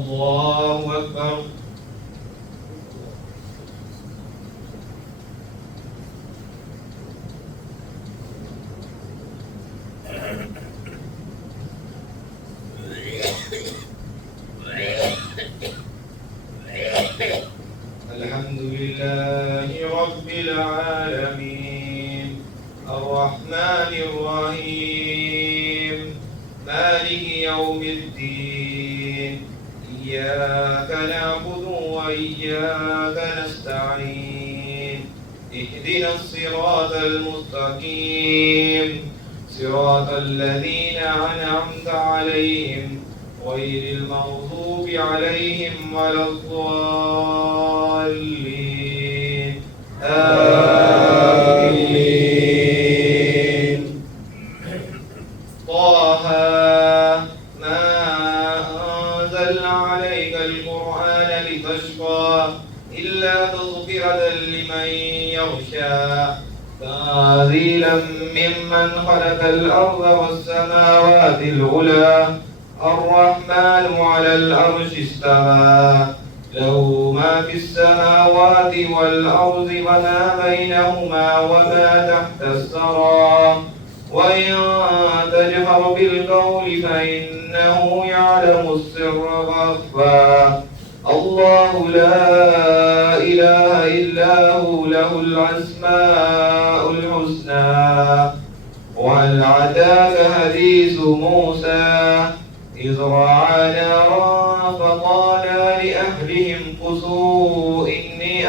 الله أكبر. الحمد لله رب العالمين الرحمن الرحيم مالك يوم الدين إياك نعبد وإياك نستعين اهدنا الصراط المستقيم صراط الذين أنعمت عليهم غير المغضوب عليهم ولا الضالين آمين. طه ما أنزلنا عليك القرآن لتشقى إلا تذكرة لمن يخشى تنزيلا ممن خلق الأرض والسماوات العلى الرحمن على العرش استوى له ما في السماوات والأرض وما بينهما وما تحت الثرى وإن تجهر بالقول فإنه يعلم السر وأخفى الله لا إله إلا هو له الأسماء الحسنى. وهل أتاك حديث موسى إذ رأى نارا فقال لأهلهم كثوا إني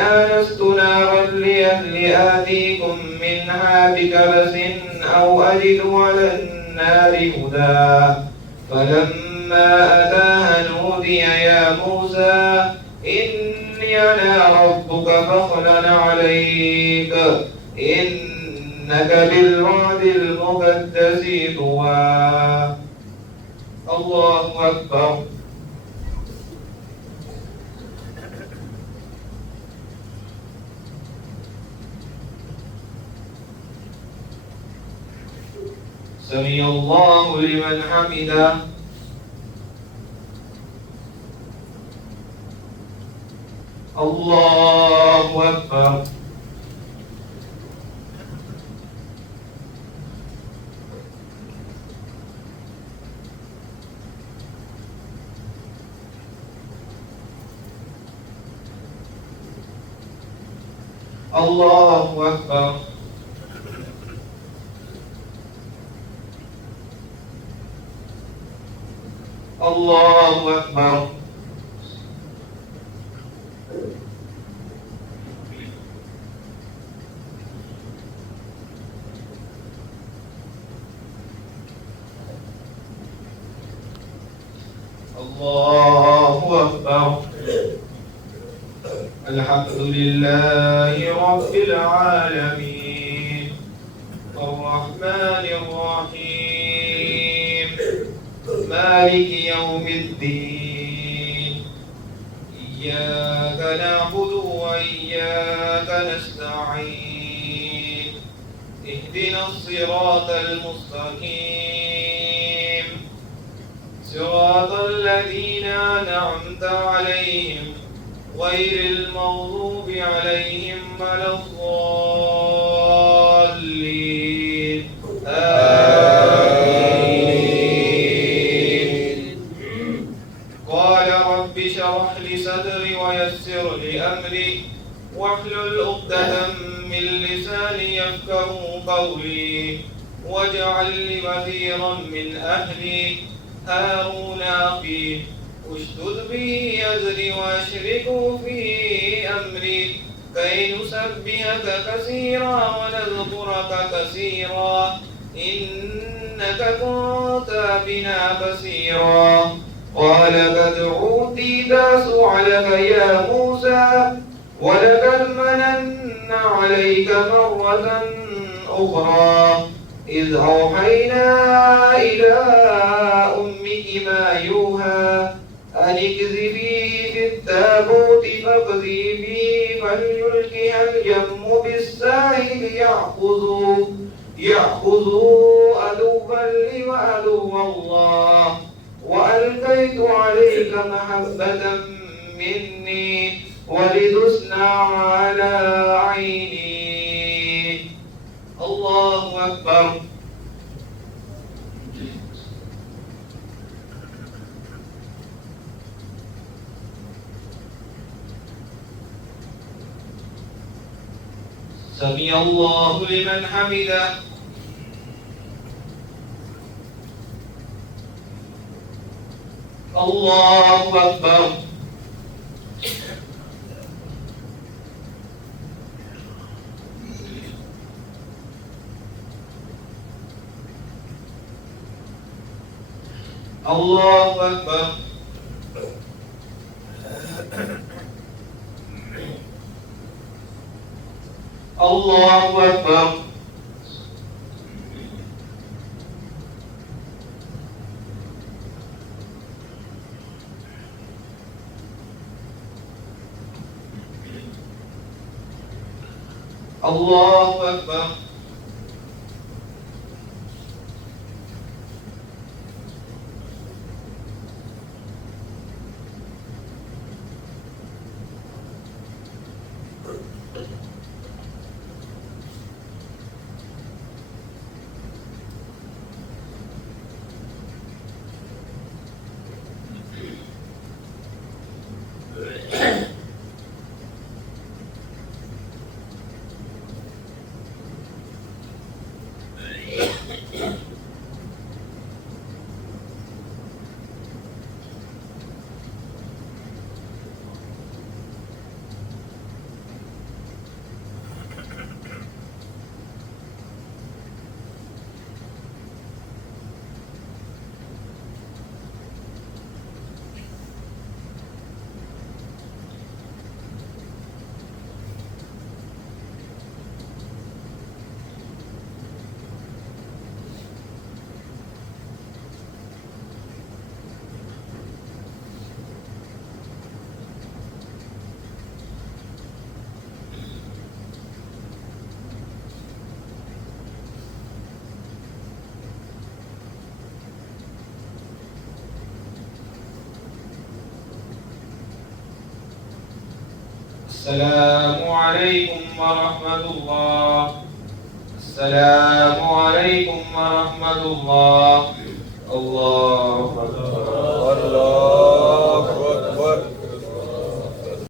آنست نارا لأهل آتيكم منها بقبس أو أجد على النار هدى فلما أتاها نودي يا موسى إني أنا ربك فاخلع عليك إنك بالوعد المقدس طوى. الله أكبر. سمع الله لمن حمده. الله أكبر. الله أكبر. الله أكبر. الله أكبر. الحمد لله رب العالمين الرحمن الرحيم مالك يوم الدين إياك نعبد وإياك نستعين اهدنا الصراط المستقيم صراط الذين أنعمت عليهم غير المغضوب عليهم ولا الضالين آمين. قال رب اشرح لي صدري ويسر لي أمري واحلل عقدة من لساني يفقهوا قولي واجعل لي وزيرا من أهلي هارون أخي اشدد به أزري وأشركه في أمري كي نسبحك كثيرا ونذكرك كثيرا إنك كنت بنا بصيرا. قال قد أوتيت سؤلك يا موسى ولقد مننا عليك مرة أخرى إذ أوحينا إلى أمك ما يوحى أن اكذبيه في التابوت فاقذفيه فليلقها اليم بالساحل يأخذوا عدوا لي وعدو الله وألقيت عليك محبة مني ولتصنع على عيني. الله أكبر. سمع الله لمن حمده. الله أكبر. الله أكبر. الله أكبر. الله أكبر. السلام عليكم ورحمة الله. السلام عليكم ورحمة الله. الله أكبر. الله أكبر.